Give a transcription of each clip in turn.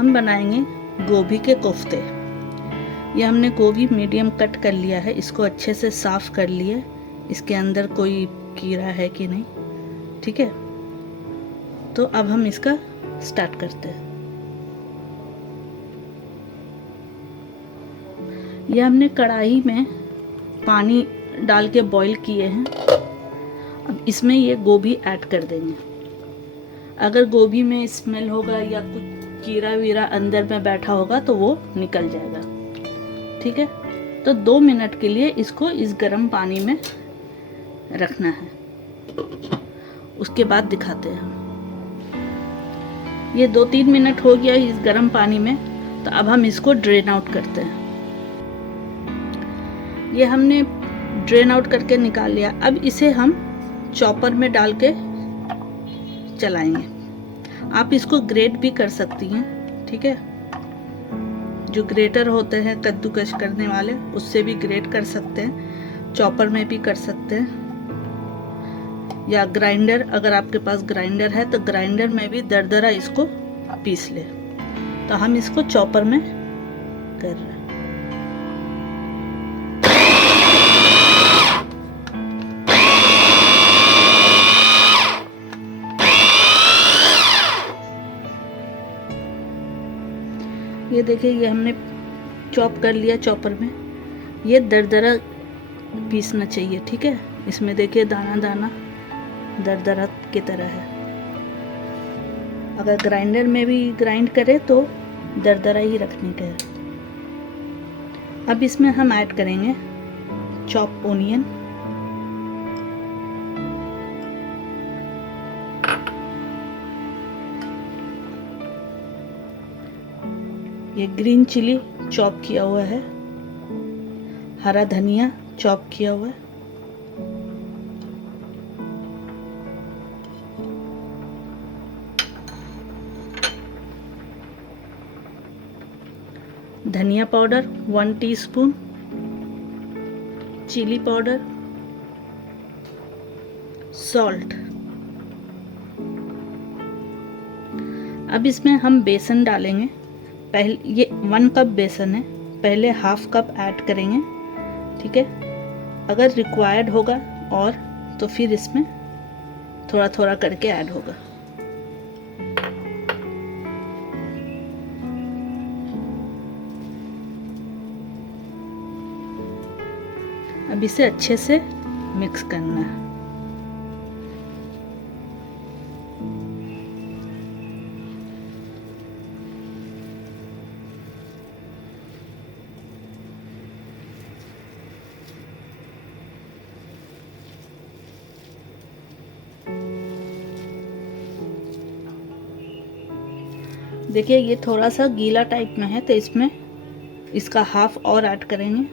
हम बनाएंगे गोभी के कोफ्ते। ये हमने गोभी मीडियम कट कर लिया है, इसको अच्छे से साफ कर लिए, इसके अंदर कोई कीड़ा है कि नहीं, ठीक है। तो अब हम इसका स्टार्ट करते हैं। ये हमने कढ़ाई में पानी डाल के बॉईल किए हैं। अब इसमें ये गोभी ऐड कर देंगे। अगर गोभी में स्मेल होगा या कुछ कीड़ा वीरा अंदर में बैठा होगा तो वो निकल जाएगा, ठीक है। तो 2 मिनट के लिए इसको इस गर्म पानी में रखना है, उसके बाद दिखाते हैं हम। ये 2-3 मिनट हो गया इस गर्म पानी में, तो अब हम इसको ड्रेन आउट करते हैं। ये हमने ड्रेन आउट करके निकाल लिया। अब इसे हम चॉपर में डाल के चलाएंगे। आप इसको ग्रेट भी कर सकती हैं, ठीक है। जो ग्रेटर होते हैं कद्दूकस करने वाले, उससे भी ग्रेट कर सकते हैं, चॉपर में भी कर सकते हैं, या ग्राइंडर, अगर आपके पास ग्राइंडर है तो ग्राइंडर में भी दरदरा इसको पीस ले। तो हम इसको चॉपर में कर रहे हैं। ये देखिए, ये हमने चॉप कर लिया चॉपर में। ये दरदरा पीसना चाहिए, ठीक है। इसमें देखिए दाना दाना दरदरा की तरह है। अगर ग्राइंडर में भी ग्राइंड करें तो दरदरा ही रखने का है। अब इसमें हम ऐड करेंगे चॉप ओनियन, ये ग्रीन चिली चॉप किया हुआ है, हरा धनिया चॉप किया हुआ है, धनिया powder 1 teaspoon, chilli powder, salt. अब इसमें हम बेसन डालेंगे। पहले ये 1 कप बेसन है, पहले ½ कप ऐड करेंगे, ठीक है। अगर रिक्वायर्ड होगा और तो फिर इसमें थोड़ा थोड़ा करके ऐड होगा। अब इसे अच्छे से मिक्स करना है। देखिए ये थोड़ा सा गीला टाइप में है, तो इसमें इसका ½ और ऐड करेंगे।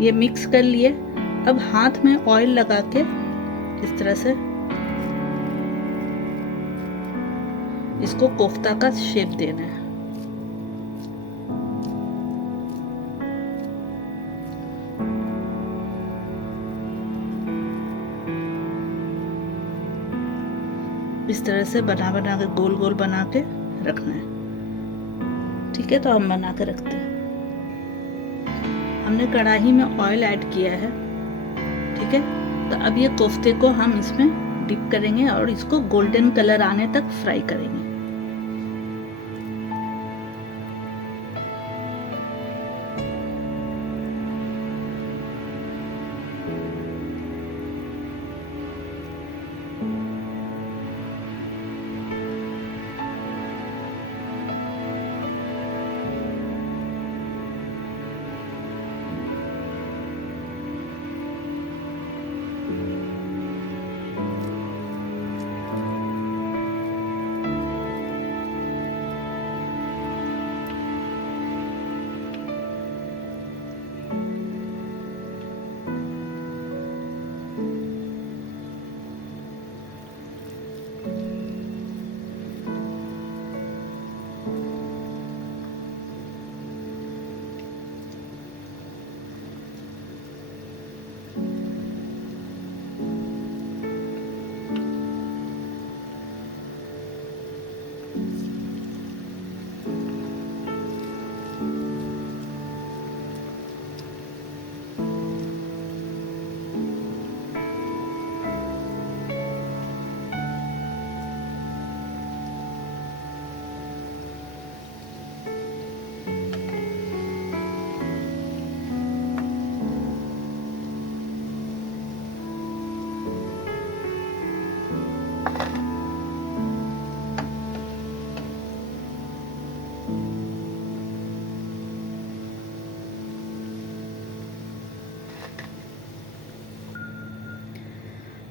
ये मिक्स कर लिए। अब हाथ में ऑयल लगा के इस तरह से इसको कोफ्ता का शेप देना है। इस तरह से बना बना के गोल गोल बना के रखना है, ठीक है। तो हम बना के रखते हैं। हमने कढ़ाई में ऑयल ऐड किया है, ठीक है। तो अब ये कोफ्ते को हम इसमें डिप करेंगे और इसको गोल्डन कलर आने तक फ्राई करेंगे।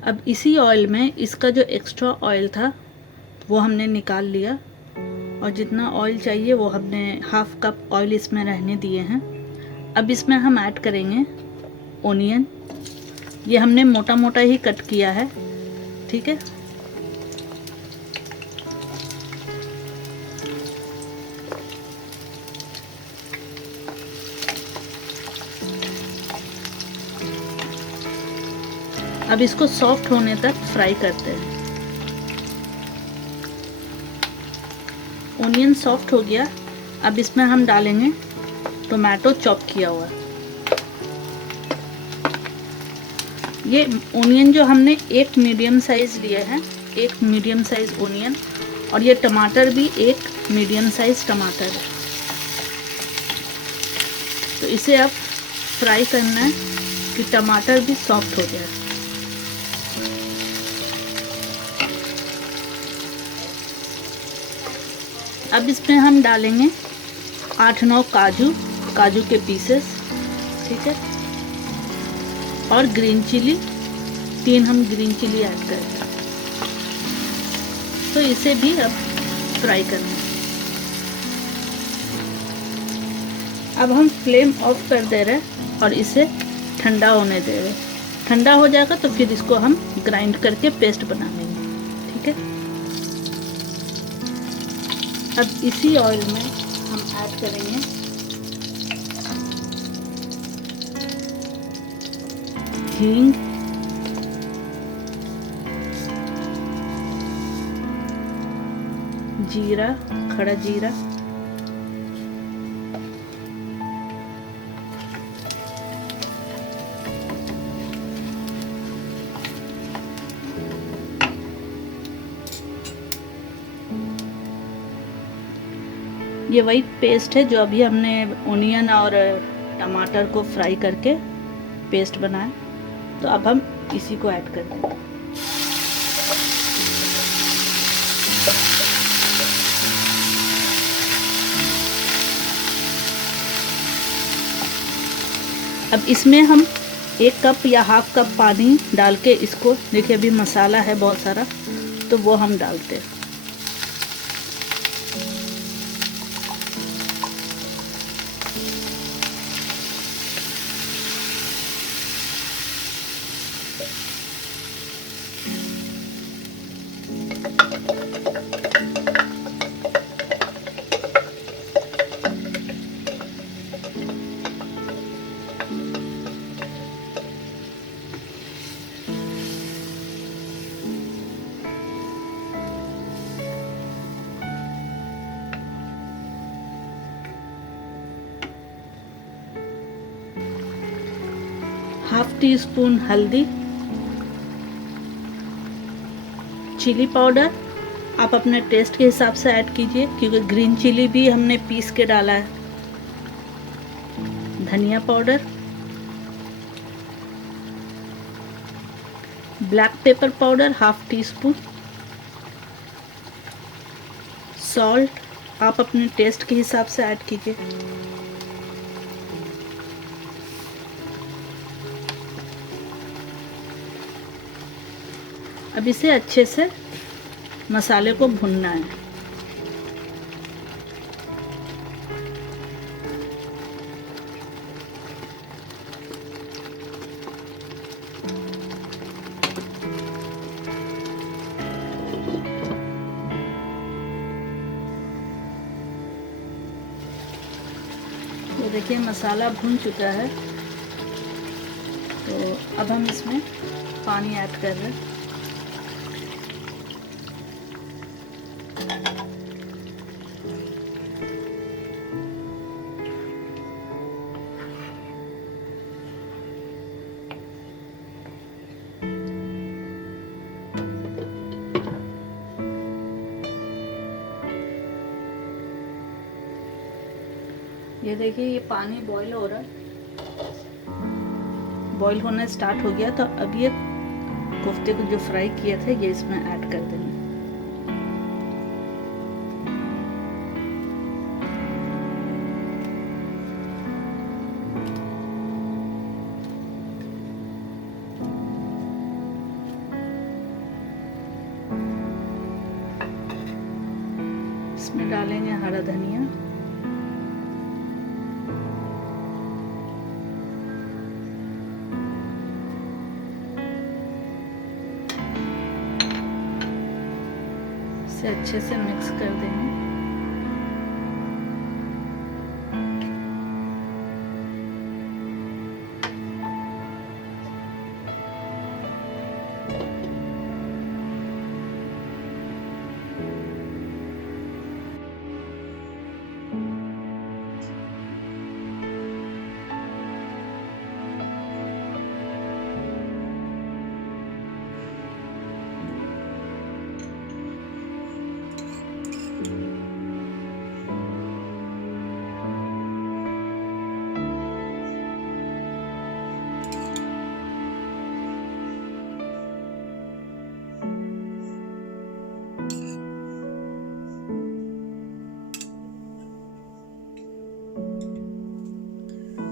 अब इसी ऑयल में इसका जो एक्स्ट्रा ऑयल था वो हमने निकाल लिया, और जितना ऑयल चाहिए वो हमने हाफ कप ऑयल इसमें रहने दिए हैं। अब इसमें हम ऐड करेंगे ओनियन। ये हमने मोटा मोटा ही कट किया है, ठीक है। अब इसको सॉफ्ट होने तक फ्राई करते हैं। ओनियन सॉफ्ट हो गया। अब इसमें हम डालेंगे टोमेटो चॉप किया हुआ। ये ओनियन जो हमने एक मीडियम साइज़ लिया है, एक मीडियम साइज़ ओनियन, और ये टमाटर भी एक मीडियम साइज़ टमाटर है। तो इसे अब फ्राई करना है कि टमाटर भी सॉफ्ट हो जाए। अब इसमें हम डालेंगे 8-9 काजू के पीसेस, ठीक है, और ग्रीन चिली 3 हम ग्रीन चिली ऐड करेंगे। तो इसे भी अब फ्राई करना है। अब हम फ्लेम ऑफ कर दे रहे हैं और इसे ठंडा होने दे रहे हैं। ठंडा हो जाएगा तो फिर इसको हम ग्राइंड करके पेस्ट बना लेंगे, ठीक है। अब इसी ऑयल में हम ऐड करेंगे हींग, जीरा, खड़ा जीरा, ये वही पेस्ट है जो अभी हमने ओनियन और टमाटर को फ्राई करके पेस्ट बनाया। तो अब हम इसी को ऐड कर देंगे। अब इसमें हम 1 कप या हाफ कप पानी डाल के इसको, देखिए अभी मसाला है बहुत सारा, तो वो हम डालते हैं। हाफ टी स्पून हल्दी, चिली पाउडर आप अपने टेस्ट के हिसाब से ऐड कीजिए, क्योंकि ग्रीन चिली भी हमने पीस के डाला है। धनिया powder, black pepper powder half tea spoon, salt आप अपने टेस्ट के हिसाब से ऐड कीजिए। अब इसे अच्छे से मसाले को भूनना है। ये देखिए मसाला भून चुका है। तो अब हम इसमें पानी ऐड कर रहे हैं। ये देखिए ये पानी बॉईल हो रहा है, बॉईल होना स्टार्ट हो गया। तो अब ये कोफ्ते को जो फ्राई किए थे ये इसमें ऐड कर देंगे। इसमें डालेंगे हरा धनिया, इसे अच्छे से मिक्स कर देंगे।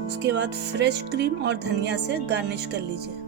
उसके बाद फ्रेश क्रीम और धनिया से गार्निश कर लीजिए।